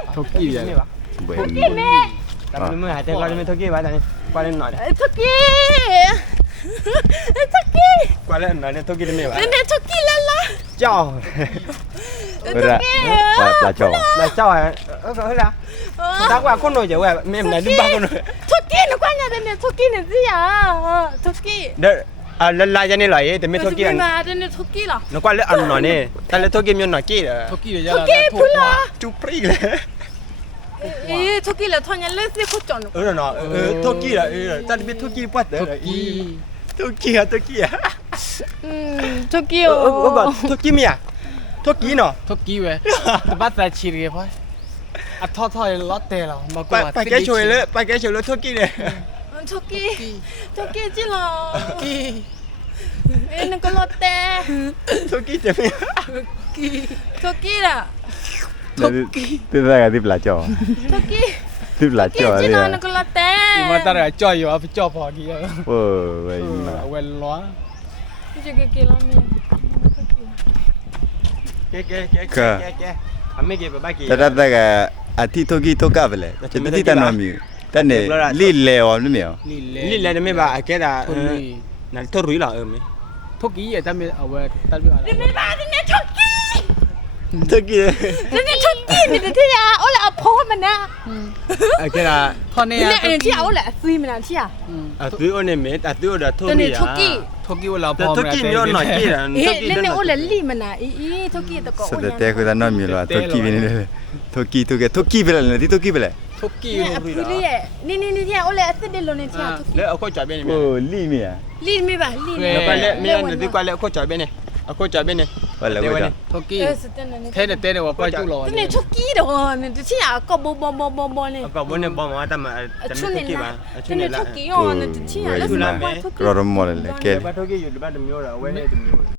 토끼 왜? 담으면 할 때 과는 토끼 받아니 과는 나네 토끼 토끼 과는 나네 토끼를 매 봐. 내 토끼 랄라 짜. Ora. Là cho. 나 짜야. 흘라. 다과 콘노 이제 왜 맴나 림바 콘노. 토끼는 관냐네 토끼는 지야 토끼 아 랄라자니 라예 때문에 토끼 안. 마르네 토끼라 nó qua lấy ăn nó nè ta lấy 토끼 miếng nó kia là 토끼를 토끼 불러 chú pri là 이 토끼를 토냐 레스 코잖아 rồi nó 토끼 là ta biết 토끼 bắt đấy 토끼 토끼야 토끼요 bà 토끼 mía 토끼 nó 토끼 왜 bắt ra chỉ cái thôi à thôi lót tè mà bà cái chuối lên bà cái chuối lên 토끼 này 토끼 찔러 토끼 얘는 걸었대 토끼 때문에 토끼라 Tức là tiếp là cho. 토끼 Tiếp là cho. 찔러는 걸었대 mà ta lại cho vô phải cho vào đi Vậy mà. quên lóa 이제 cái 라면 cái à mấy cái bà kia Ta ta cái à thì thôi cái tôi cả vậy. Chỉ biết ta nói miêu. Ta này lì lèo nữa miêu. lý là mấy bà cái là là tôi rủi là mấy 토끼 vậy ta mới ở về ta biết là 내 말이네 토끼 토끼 내 토끼 내 티야 올라 아포만나 cái là 토네 내 티야 올라 스이면 티야 à tứ ôn này mấy à tứ là thôi 내 à 토끼 토끼 올라 토끼 miếng nó kia là 에 내 올라 리면나 이 토끼 또 Sao để cái ta nói miêu là thôi kỳ bên này. Thôi kỳ về là thì thôi kỳ về lại. 토끼 네 아프리에 니니니 티야 올라 스딜로네 티야 토끼 lấy ở coi chọi bên này Ồ lì miêu. 리미바 nó 리미 qua lấy miếng này đi qua lấy coi chọi bên này ở coi chọi bên này Vậy là vậy. 토끼 그래서 때는 thế là tên là quay chú lò 근데 토끼도 내 티야 아까 뭐뭐뭐뭐뭐네 có bữa nay bỏ mà ta mà 토끼 mà 근데 토끼요 내 티야 Vậy 레스 mà. 뭐 토끼 Rồi rồi mua lại cái. ba 토끼อยู่บ้านเดิมอยู่แล้วเว้ยเดิมอยู่